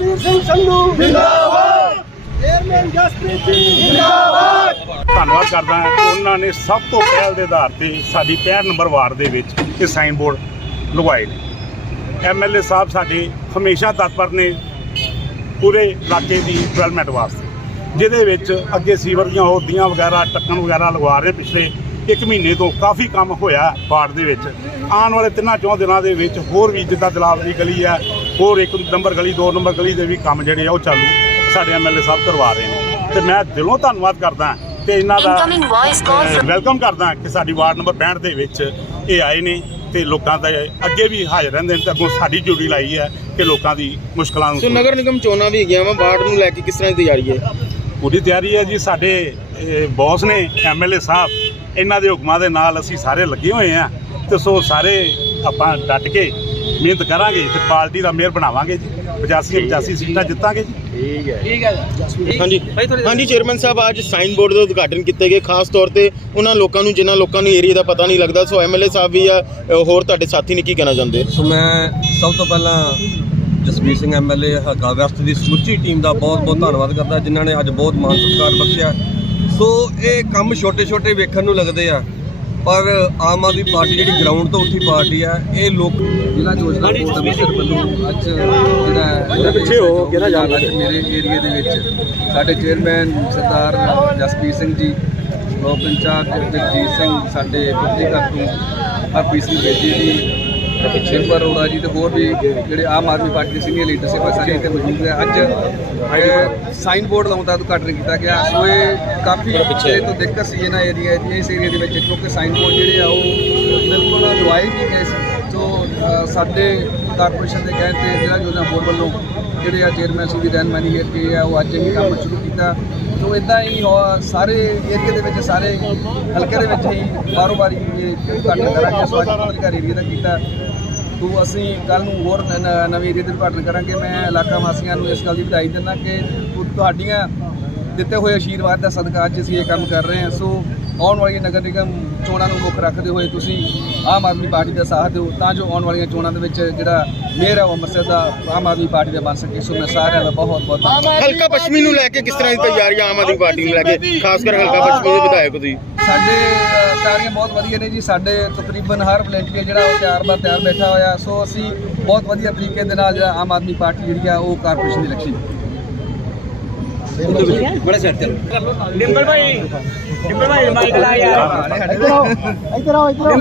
ਜਸਵੀਰ ਸਿੰਘ ਸੰਧੂ। ਜਿੰਦਾਬਾਦ। ਚੇਅਰਮੈਨ ਜਸਪ੍ਰੀਤ ਜੀ ਜਿੰਦਾਬਾਦ। ਧੰਨਵਾਦ ਕਰਦਾ ਹਾਂ। ਕਿ ਉਹਨਾਂ ਨੇ ਸਭ ਤੋਂ ਪਹਿਲ ਦੇ ਆਧਾਰ ਤੇ ਸਾਡੀ 65 ਨੰਬਰ ਵਾਰਡ ਦੇ ਵਿੱਚ ਇਹ ਸਾਈਨ ਬੋਰਡ ਲਗਵਾਏ ਨੇ। ਐਮਐਲਏ ਸਾਹਿਬ ਸਾਡੇ ਹਮੇਸ਼ਾ ਤਤਪਰ ਨੇ ਪੂਰੇ ਇਲਾਕੇ ਦੀ ਡਿਵੈਲਪਮੈਂਟ ਵਾਸਤੇ। ਜਿਹਦੇ ਵਿੱਚ ਅੱਗੇ ਸੀਵਰ ਦੀਆਂ ਹੋਦੀਆਂ ਵਗੈਰਾ ਟੱਕਣ ਵਗੈਰਾ ਲਗਵਾ ਰਹੇ ਪਿਛਲੇ ਇੱਕ ਮਹੀਨੇ ਤੋਂ ਕਾਫੀ ਕੰਮ ਹੋਇਆ ਵਾਰਡ ਦੇ ਵਿੱਚ। ਆਉਣ ਵਾਲੇ ਤਿੰਨਾਂ ਚੌਂ ਦਿਨਾਂ ਦੇ ਵਿੱਚ ਹੋਰ ਵੀ ਜਿੱਦਾਂ ਦਲਾਲ ਦੀ ਗਲੀ ਹੈ ਹੋਰ ਇੱਕ ਨੰਬਰ ਗਲੀ ਦੋ ਨੰਬਰ ਗਲੀ ਦੇ ਵੀ ਕੰਮ ਜਿਹੜੇ ਆ ਉਹ ਚਾਲੂ ਸਾਡੇ ਐਮਐਲਏ ਸਾਹਿਬ ਕਰਵਾ ਰਹੇ ਨੇ। ਤੇ ਮੈਂ ਦਿਲੋਂ ਧੰਨਵਾਦ ਕਰਦਾ ਤੇ ਇਹਨਾਂ ਦਾ ਵੈਲਕਮ ਕਰਦਾ ਕਿ ਸਾਡੀ ਵਾਰਡ ਨੰਬਰ 65 ਦੇ ਵਿੱਚ ਇਹ ਆਏ ਨੇ ਤੇ ਲੋਕਾਂ ਦਾ ਅੱਗੇ ਵੀ ਹਾਜ਼ਰ ਰਹਿੰਦੇ ਨੇ ਤੇ ਅੱਗੋਂ ਸਾਡੀ ਡਿਊਟੀ ਲਾਈ ਹੈ ਕਿ ਲੋਕਾਂ ਦੀ ਮੁਸ਼ਕਲਾਂ ਨੂੰ ਸੋ ਨਗਰ ਨਿਗਮ ਚੋਣਾਂ ਵੀ ਹੈਗੀਆਂ ਵਾ ਵਾਰਡ ਨੂੰ ਲੈ ਕੇ ਕਿਸ ਤਰ੍ਹਾਂ ਦੀ ਤਿਆਰੀ ਹੈ? ਪੂਰੀ ਤਿਆਰੀ ਹੈ ਜੀ ਸਾਡੇ ਬੌਸ ਨੇ ਐਮਐਲਏ ਸਾਹਿਬ ਇਹਨਾਂ ਦੇ ਹੁਕਮਾਂ ਦੇ ਨਾਲ ਅਸੀਂ ਸਾਰੇ ਲੱਗੇ ਹੋਏ ਆ ਤੇ ਸੋ ਸਾਰੇ ਆਪਾਂ ਡਟ ਕੇ ਮਿਹਨਤ ਕਰਾਂਗੇ ਤੇ ਪਾਰਟੀ ਦਾ ਮੇਅਰ ਬਣਾਵਾਂਗੇ ਜੀ। 85 85 ਸੀਟਾਂ ਜਿੱਤਾਂਗੇ ਜੀ। ਹਾਂਜੀ। ਹਾਂਜੀ ਚੇਅਰਮੈਨ ਸਾਹਿਬ ਅੱਜ ਸਾਈਨ ਬੋਰਡ ਦਾ ਉਦਘਾਟਨ ਕੀਤੇ ਗਏ। ਖਾਸ ਤੌਰ ਤੇ ਉਹਨਾਂ ਲੋਕਾਂ ਨੂੰ ਜਿਨ੍ਹਾਂ ਲੋਕਾਂ ਨੂੰ ਏਰੀਆ ਦਾ ਪਤਾ ਨਹੀਂ ਲੱਗਦਾ। ਸੋ ਐਮਐਲਏ ਸਾਹਿਬ ਵੀ ਆ ਹੋਰ ਤੁਹਾਡੇ ਸਾਥੀ ਨੇ ਕੀ ਕਹਿਣਾ ਚਾਹੁੰਦੇ? ਸੋ ਮੈਂ ਸਭ ਤੋਂ ਪਹਿਲਾਂ ਜਸਬੀਰ ਸਿੰਘ ਐਮਐਲਏ ਹਲਕਾ ਵੈਸਟ ਦੀ ਸਮੁੱਚੀ ਟੀਮ ਦਾ ਬਹੁਤ ਬਹੁਤ ਧੰਨਵਾਦ ਕਰਦਾ। ਜਿਨ੍ਹਾਂ ਨੇ ਅੱਜ ਬਹੁਤ ਮਾਣ ਸਤਿਕਾਰ ਬਖਸ਼ਿਆ। ਸੋ ਇਹ ਕੰਮ ਛੋਟੇ ਛੋਟੇ ਵੇਖਣ ਨੂੰ ਲੱਗਦੇ ਆ। ਪਰ ਆਮ ਆਦਮੀ ਪਾਰਟੀ ਜਿਹੜੀ ਗਰਾਊਂਡ ਤੋਂ ਉੱਠੀ ਪਾਰਟੀ ਆ ਇਹ ਲੋਕ ਜ਼ਿਲ੍ਹਾ ਯੋਜਨਾ ਬੋਰਡ ਅੰਮ੍ਰਿਤਸਰ ਵੱਲੋਂ ਅੱਜ ਜਿਹੜਾ ਪਿੱਛੇ ਹੋ ਕਿਹੜਾ ਜਾ ਮੇਰੇ ਏਰੀਆ ਦੇ ਵਿੱਚ ਸਾਡੇ ਚੇਅਰਮੈਨ ਸਰਦਾਰ ਜਸਪੀਰ ਸਿੰਘ ਜੀ ਬਲਾਕ ਇੰਚਾਰਜ ਜਗਜੀਤ ਸਿੰਘ ਸਾਡੇ ਪੁੱਤੀ ਘਰ ਤੋਂ ਹਰਪ੍ਰੀਤ ਸਿੰਘ ਬੇਦੀ ਜੀ ਸ਼ਿਵਪਰ ਅਰੋੜਾ ਜੀ ਤੇ ਹੋਰ ਵੀ ਜਿਹੜੇ ਆਮ ਆਦਮੀ ਪਾਰਟੀ ਦੇ ਸੀਨੀਅਰ ਲੀਡਰਸ਼ਿਪ ਆ ਸਾਰੇ ਇੱਥੇ ਮੌਜੂਦ ਹੈ ਅੱਜ ਸਾਈਨ ਬੋਰਡ ਲਾਉਣ ਦਾ ਉਦਘਾਟਨ ਕੀਤਾ ਗਿਆ। ਸੋ ਇਹ ਕਾਫੀ ਪਿੱਛੇ। ਤੋਂ ਦਿੱਕਤ ਸੀ ਇਹਨਾਂ ਏਰੀਆ ਇਸ ਏਰੀਆ ਦੇ ਵਿੱਚ ਕਿਉਂਕਿ ਸਾਈਨ ਬੋਰਡ ਜਿਹੜੇ ਆ ਉਹ ਬਿਲਕੁਲ ਲਵਾਏ ਨਹੀਂ ਗਏ ਸੀ ਸੋ। ਸਾਡੇ ਕਾਰਪੋਰੇਸ਼ਨ ਦੇ ਕਹਿਣ ਤੇ ਜ਼ਿਲ੍ਹਾ ਯੋਜਨਾ ਬੋਰਡ ਵੱਲੋਂ ਜਿਹੜੇ ਆ ਚੇਅਰਮੈਨ ਸੀ ਦੀ ਰਹਿਨਮਾਨੀ ਹੇਠ ਆ, ਉਹ ਅੱਜ ਹੀ ਕੰਮ ਸ਼ੁਰੂ ਕੀਤਾ। ਸੋ ਇਦਾਂ ਹੀ ਉਹ ਸਾਰੇ ਏਰੀਆ ਦੇ ਵਿੱਚ ਸਾਰੇ ਹਲਕੇ ਦੇ ਵਿੱਚ ਹੀ ਬਾਰੋ ਬਾਰੀ ਇਹ ਉਦਘਾਟਨ ਕਰਾਂਗੇ ਸੋ ਅੱਜ ਏਰੀਆ ਦਾ ਕੀਤਾ। ਤੋ ਅਸੀਂ ਕੱਲ ਨੂੰ ਹੋਰ ਨ- ਨਵੇਂ ਏਰੀਆ ਦੇ ਉਦਘਾਟਨ ਕਰਾਂਗੇ। ਮੈਂ ਇਲਾਕਾ ਵਾਸੀਆਂ ਨੂੰ ਇਸ ਗੱਲ ਦੀ ਵਧਾਈ ਦਿੰਦਾ ਕਿ ਤੁਹਾਡੀਆਂ ਦਿੱਤੇ ਹੋਏ ਆਸ਼ੀਰਵਾਦ ਦਾ ਸਦਕਾ ਅੱਜ ਅਸੀਂ ਇਹ ਕੰਮ ਕਰ ਰਹੇ ਹਾਂ। ਸੋ ਆਉਣ ਵਾਲੀਆਂ ਨਗਰ ਨਿਗਮ ਚੋਣਾਂ ਨੂੰ ਮੁੱਖ ਰੱਖਦੇ ਹੋਏ ਤੁਸੀਂ ਆਮ ਆਦਮੀ ਪਾਰਟੀ ਦਾ ਸਾਥ ਦਿਓ ਤਾਂ ਜੋ ਆਉਣ ਵਾਲੀਆਂ ਚੋਣਾਂ ਦੇ ਵਿੱਚ ਜਿਹੜਾ ਮੇਅਰ ਹੈ ਉਹ ਅੰਮ੍ਰਿਤਸਰ ਦਾ ਆਮ ਆਦਮੀ ਪਾਰਟੀ ਦਾ ਬਣ ਸਕੇ। ਸੋ ਮੈਂ ਸਾਰਿਆਂ ਦਾ ਬਹੁਤ ਬਹੁਤ ਹਲਕਾ ਪੱਛਮੀ ਨੂੰ ਲੈ ਕੇ ਕਿਸ ਤਰ੍ਹਾਂ ਦੀ ਤਿਆਰੀ ਹੈ ਆਮ ਆਦਮੀ ਪਾਰਟੀ ਨੂੰ ਲੈ ਕੇ? ਖਾਸ ਕਰ ਹਲਕਾ ਪੱਛਮੀ ਦੇ ਵਿਧਾਇਕ ਤੁਸੀਂ। ਸਾਡੇ ਤਿਆਰੀਆਂ ਬਹੁਤ ਵਧੀਆ ਨੇ ਜੀ। ਸਾਡੇ ਤਕਰੀਬਨ ਹਰ ਵਲੰਟੀਅਰ ਜਿਹੜਾ ਉਹ ਤਿਆਰ ਬਰ ਤਿਆਰ ਬੈਠਾ ਹੋਇਆ। ਸੋ ਅਸੀਂ ਬਹੁਤ ਵਧੀਆ ਤਰੀਕੇ ਦੇ ਨਾਲ ਜਿਹੜਾ ਆਮ ਆਦਮੀ ਪਾਰਟੀ ਜਿਹੜੀ ਆ ਉਹ ਕਾਰਪੋਰੇਸ਼ਨ ਦੀ ਇਲੈਕਸ਼ਨ ਡਿੰਪਲ ਭਾਈ ਡਿੰਪਲ ਭਾਈ। ਯਾਰ। ਇੱਧਰ ਆਓ ਇੱਧਰ ਆਓ।